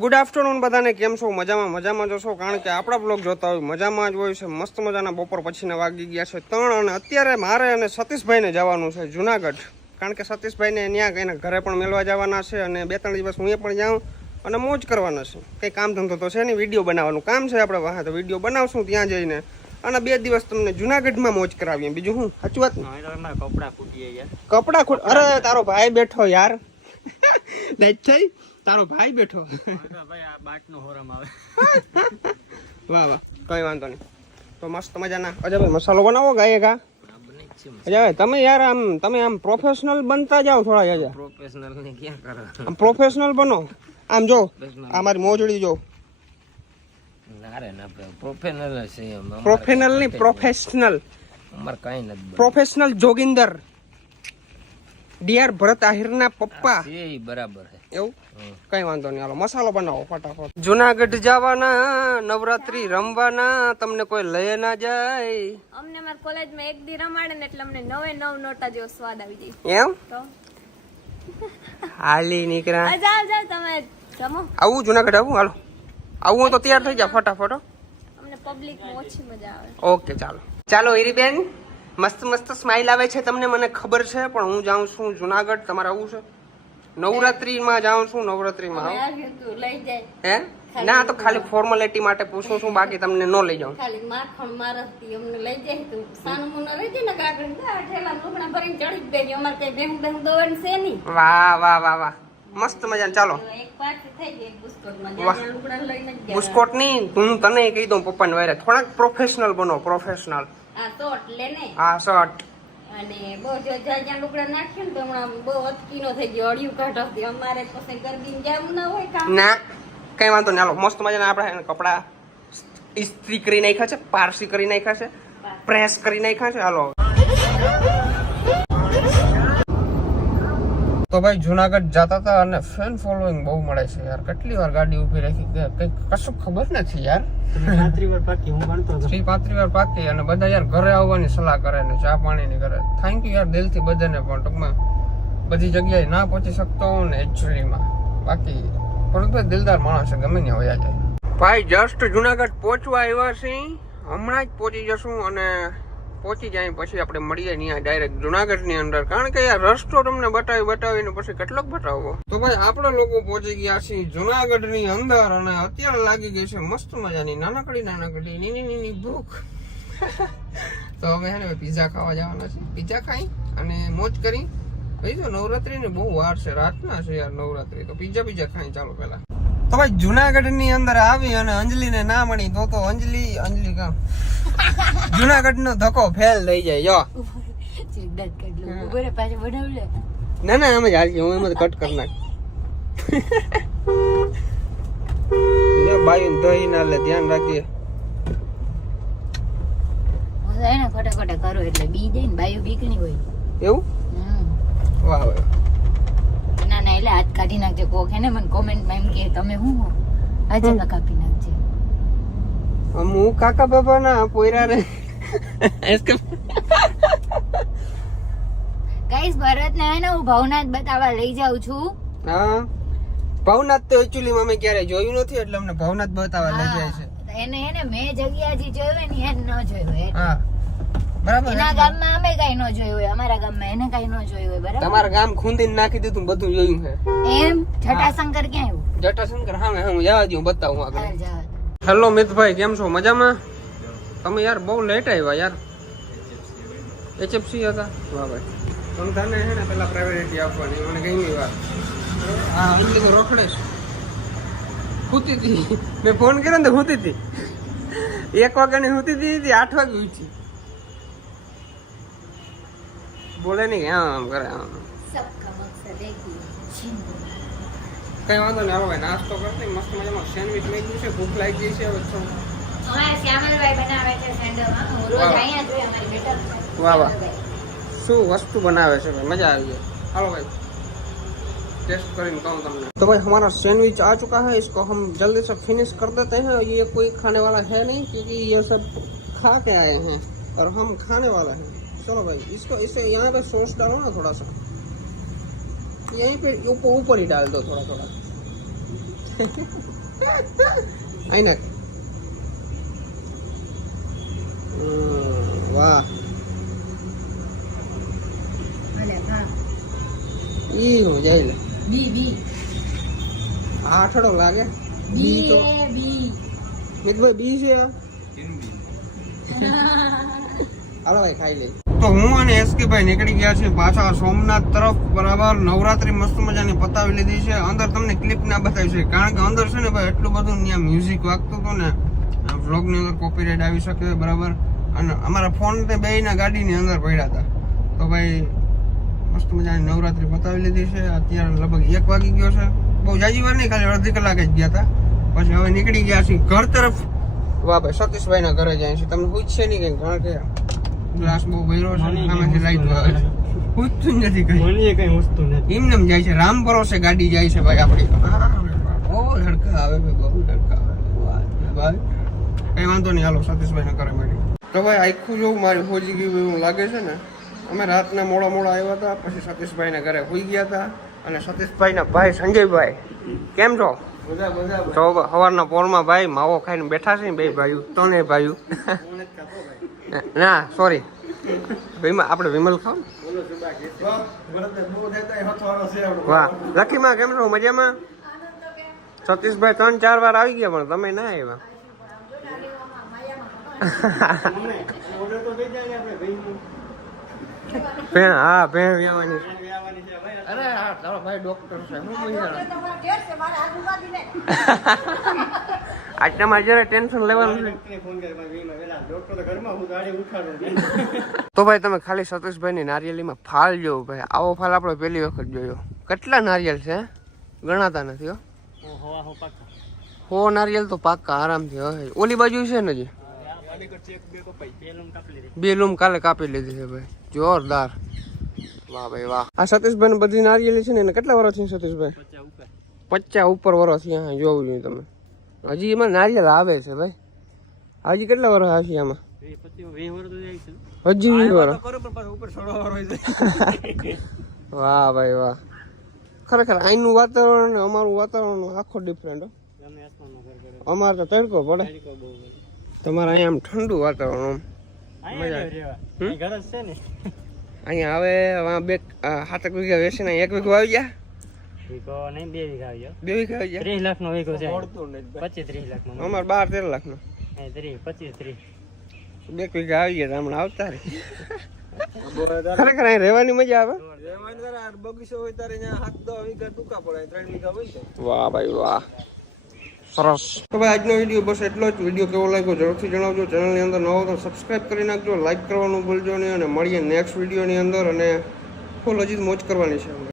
Good afternoon બધાને, કેમ છો? મજામાં જશો, કારણ કે આપણા બ્લોગ જોતા હોય મજામાં જ હોય છે. મસ્ત મજાના બપોર પછીના વાગી ગયા છે 3 અને અત્યારે મારે અને સતીશભાઈને જવાનું છે જુનાગઢ, કારણ કે સતીશભાઈને ત્યાં એના ઘરે પણ મેળવા જવાના છે અને 2-3 દિવસ હું પણ જાઉં અને મોજ કરવાના છે. કંઈ કામ ધંધો તો છે નહીં, વિડીયો બનાવવાનું કામ છે આપણે વાહ, તો વિડીયો બનાવશું ત્યાં જઈને અને 2 દિવસ તમને જુનાગઢમાં મોજ કરાવીએ. બીજું હું સાચું વાત? કપડા ખૂટ? અરે તારો ભાઈ બેઠો યાર, થઈ તારો ભાઈ બેઠો. વાહ વાહ, કઈ વાંધો નહીં. તો મસ્ત મજાના અજયભાઈ મસાલો બનાવો ગાયે ગા. અજયભાઈ તમે યાર તમે આમ પ્રોફેશનલ બનતા જાઓ થોડા. અજય પ્રોફેશનલ ને ક્યાં કરો, આમ પ્રોફેશનલ બનો. આમ જો આ મારી મોજડી જો, પ્રોફેશનલ નહીં પ્રોફેશનલ. પ્રોફેશનલ જોગિંદર ડીઆર ભરત આહિરના પપ્પા બરાબર છે એવું. કઈ વાંધો નહીં, હાલો મસાલો બનાવો ફટાફટ. જુનાગઢ જવાના, નવરાત્રી રમવાના, તમને કોઈ લઈ ના જાય. અમને માર કોલેજમાં એક દી રમાડે ને એટલે અમને 9 નોટા જેવો સ્વાદ આવી જાય. એમ તો હાલી નીકળ્યા. જાવ તમે જમો. આવું જુનાગઢ આવું? હાલો આવું હોય તો તૈયાર થઈ જા ફટાફટ. અમને પબ્લિક માં ઓછી મજા આવે. ઓકે ચાલો હીરીબેન, મસ્ત સ્માઈલ આવે છે તમને, મને ખબર છે, પણ હું જાઉં છું જુનાગઢ. તમારે આવું છે? નવરાત્રીમાં જાઉં છું. નવરાત્રીમાં હે ના, તો ખાલી ફોર્માલિટી માટે પૂછું છું, બાકી તમને ન લઈ જાઉં. ખાલી માખણ મારતી અમને લઈ જાય તો સાનું મુનો લઈ જાય ને ગાગણ ઠેલા લોગણા ભરીને ચડી જ દેજો. અમાર કઈ બેહું દોવન છે નહીં. વાહ મસ્ત મજાને. ચાલો એક પાર્ટી થઈ ગઈ બુસ્કોટમાં. જ્યાં લુગડા લઈને જ બુસ્કોટ નહીં, હું તને કહી દઉં પપ્પાને વારે થોડાક પ્રોફેશનલ બનો. પ્રોફેશનલ આ શોટ લે ને. હા શર્ટ. અને બહુ જો જ્યાં લુગડા નાખ્યું ને તો હમણાં બહુ અટકીનો થઈ ગયો, અડિયું કાઢો. અમારે પછી ગરબી જાવું ના હોય કામ. ના કઈ વાંધો નહીં, હાલો મસ્ત મજાના આપણે કપડા ઇસ્ત્રી કરી નાખ્યા છે, પારસી કરી નાખ્યા છે, પ્રેસ કરી નાખ્યા છે. હાલો તો ભાઈ જુનાગઢ જતા હતા અને ફેન ફોલોઈંગ બહુ મળે છે યાર. કેટલી વાર ગાડી ઉભી રાખી, કઈ કશું ખબર નથી યાર. 3-5 વાર પાકી અને બધા યાર ઘરે આવવાની સલાહ કરે ને ચા પાણીની કરે. થેન્ક યુ યાર દિલથી બધાને, પણ ટૂંકમાં બધી જગ્યાએ ના પહોંચી શકતો હું ને એકચ્યુઅલીમાં. બાકી પણ દિલદાર માણસ છે, ગમે ત્યાં વયા જાય. ભાઈ જસ્ટ જુનાગઢ પહોંચવા આવ્યા છીએ, હમણાં જ પહોંચી જશું અને પહોંચી જાય પછી આપણે મળીએ ત્યાં ડાયરેક્ટ જુનાગઢ ની અંદર, કારણ કે યાર રસ્તો તમને બતાવીને પછી કેટલોક બતાવવો. તો ભાઈ આપણે લોકો પહોંચી ગયા છીએ જુનાગઢ ની અંદર અને અત્યારે લાગી ગઈ છે મસ્ત મજાની નાનકડી નીની ભૂખ. તો હવે હે ને પીઝા ખાવા જવાના છે. પીઝા ખાઈ અને મોજ કરી. ભાઈ જો નવરાત્રી ની બહુ વાર છે, રાતના છે યાર નવરાત્રી, તો પીઝા ખાઈ ચાલો પેલા. તો ભાઈ જુનાગઢ ની અંદર આવી અને અંજલિ ને ના મળી તો અંજલિ કામ જુનાગઢ નો ધક્કો ફેલ થઈ જાય. જો ના એમ જ હાલશે, હું એમ જ કટ કરી નાખ. બાયું દહી ના લે, ધ્યાન રાખજે. ખોટા કરો એટલે બી જાય ને, બાયું બીકણી હોય એવું. વાહ ના એટલે હાથ કાઢી નાખજે. કોક હે ને મને કોમેન્ટમાં એમ કે તમે હું આજે કાપી નાખજે. હું કાકા બાબા ના પોયરા રે. ગાઈસ ભરત ને હે ને હું ભવનાથ બતાવવા લઈ જાઉં છું. હા ભવનાથ તો એક્ચ્યુઅલી અમે ક્યારે જોયું નથી, એટલે અમને ભવનાથ બતાવવા લઈ જાય છે. એને હે ને મેં જગ્યા જે જોયું ને એને ન જોયું હોય. હા બરાબર. એના ગામમાં અમે કઈ ન જોયું હોય, અમારા ગામમાં એને કઈ ન જોયું હોય. બરાબર. તમારા ગામ ખૂંદીને નાખી દીધું, બધું જોયું છે એમ. જટાશંકર ક્યાં આવ્યું? જટાશંકર હા હું જવા દઉં, બતાવું આગળ. હેલો મિતભાઈ, કેમ છો? મજામાં? તમે યાર બહુ લેટ આવ્યા યાર. HFC હતા? વાહ ભાઈ, તમે તને હે ને પેલા પ્રાયોરિટી આપવાની, મને કઈ વાત. હા અંજલિ તો રોકડે છે, હુતી હતી. મેં ફોન કર્યો ને તો હુતી હતી. 1 વાગ્યાની હુતી હતી, 8 વાગે ઉઠી. બોલે નહીં આમ કરે આમ. કઈ વાંધો નહીં, હવે નાસ્તો કરતી મસ્ત મજામાં સેન્ડવિચ મેકી છે, ભૂખ લાગી ગઈ છે. વાહ શું વસ્તુ બનાવે છે ભાઈ, મજા આવી ગઈ. હાલો ભાઈ टेस्ट કરીને કહું તમને. तो भाई हमारा सैंडविच आ चुका है, इसको हम जल्दी से फिनिश कर देते हैं. ये कोई खाने वाला है नहीं क्योंकि ये सब खा के आए हैं और हम खाने वाला है. चलो भाई इसको इसे यहाँ पे सॉस डालो ना थोड़ा सा, यहीं पे ऊपर ही डाल दो थोड़ा थोड़ा. આઈ નાખ. વાહ ઈ હું જાય લે આ ઠડો લાગે બી તો મિતભાઈ બી છે હાલો ભાઈ ખાઈ લે. તો હું અને એસકે ભાઈ નીકળી ગયા છે પાછા સોમનાથ તરફ. બરાબર નવરાત્રી મસ્ત મજાની પતાવી લીધી છે. અંદર તમને ક્લિપ ના બતાવી છે કારણ કે અંદર છે ને ભાઈ એટલું બધું ત્યાં મ્યુઝિક વાગતું હતું ને વ્લોગ ની અંદર કોપીરાઇટ આવી શકે. બરાબર અને અમારા ફોન તે બેયના ગાડીની અંદર પડ્યા હતા. તો ભાઈ મસ્ત મજાની નવરાત્રી પતાવી લીધી છે. અત્યારે લગભગ 1 વાગી ગયો છે. બહુ જાજી વાર નહીં, ખાલી અડધી કલાક જ ગયા હતા. પછી હવે નીકળી ગયા છીએ ઘર તરફ. વાહ ભાઈ સતીશભાઈ ના ઘરે જાય છે. તમને પૂછશે નહીં કઈ કારણ કે ગ્લાસ બહુ ભર્યો છે, સામેથી લાઈટ આવે છે. પૂછતું નથી કઈ, મને કઈ વસ્તુ નથી. એમને એમ જાય છે, રામ ભરોસે ગાડી જાય છે ભાઈ આપણી. બહુ ધડકા આવે ભાઈ, બહુ ધડકા આવે ભાઈ. કઈ વાંધો નહીં, હાલો સતીશભાઈ ના ઘરે મળી. તો ભાઈ આખું જોવું મારી હોજી ગયું એવું લાગે છે ને. અમે રાતના મોડા આવ્યા હતા, પછી સતીશભાઈ ના ઘરે હોઈ ગયા હતા. અને સતીશભાઈ ના ભાઈ સંજયભાઈ કેમ છો? તો સવારના પોરમાં ભાઈ માવો ખાઈને બેઠા છે ને બે ભાઈઓ, ત્રણેય ભાઈઓ. ના સોરી આપણે વિમલ ખાવ. વાહ લખીમાં કેમ છો? મજામાં? સતીશભાઈ 3-4 વાર આવી ગયા પણ તમે ના આવ્યા. હા ભેણ વ્યાવાની. અરે હા તારો ભાઈ ડોક્ટર છે. આજનામાં જરા ટેન્શન લેવાનું. તો ભાઈ તમે ખાલી સતીશભાઈ ની નારિયેલીમાં ફાલ જોવો ભાઈ. આવો ફાલ આપણે પહેલી વખત જોયો. કેટલા નારિયેલ છે ગણાતા નથી. 100 નારિયેલ તો પાક્કા આરામથી હોય. ઓલી બાજુ છે ને હજી 2 લૂમ કાલે કાપી લીધી છે ભાઈ, જોરદાર. વાહ ભાઈ વાહ. આ સતીશભાઈ બધી નારિયેલી છે ને એને કેટલા વર્ષ છે સતીશભાઈ? 50 ઉપર વર્ષ છે. હા જોવું જોઈએ તમે. હજી એમાં નારિયેલ આવે છે ભાઈ. હજી કેટલા વર્ષ આવશે આમાં? હજી 20 વર્ષ. વાહ ભાઈ વાહ. ખરેખર અહીંનું વાતાવરણ ને અમારું વાતાવરણ આખો ડિફરન્ટ. અમારે તો તડકો પડે, તમારે અહીંયા આમ ઠંડુ વાતાવરણ. અહીંયા આવે 7 વીઘા વેચી ને 1 વીઘો આવી ગયા. 2 વીઘા આવી ગયા. 30 લાખ નો વીઘો છે. 25-30 લાખ નો. અમારે 12-13 લાખ નો. 25-30 2 વીઘા આવી ગયા હમણાં આવતા રે. ખરેખર અહીં રહેવાની મજા આવે. બગીચો હોય ત્યારે 7-10 વીઘા ટૂંકા પડે, 3 વીઘા હોય. વાહ ભાઈ વાહ સરસ. તો ભાઈ આજનો વિડીયો બસ એટલો જ. વિડીયો કેવો લાગ્યો જરૂરથી જણાવજો. ચેનલની અંદર નવો તો સબસ્ક્રાઇબ કરી નાખજો, લાઈક કરવાનું ભૂલજો નહીં. અને મળીએ નેક્સ્ટ વિડીયોની અંદર. અને ફૂલ હજી મોજ કરવાની છે.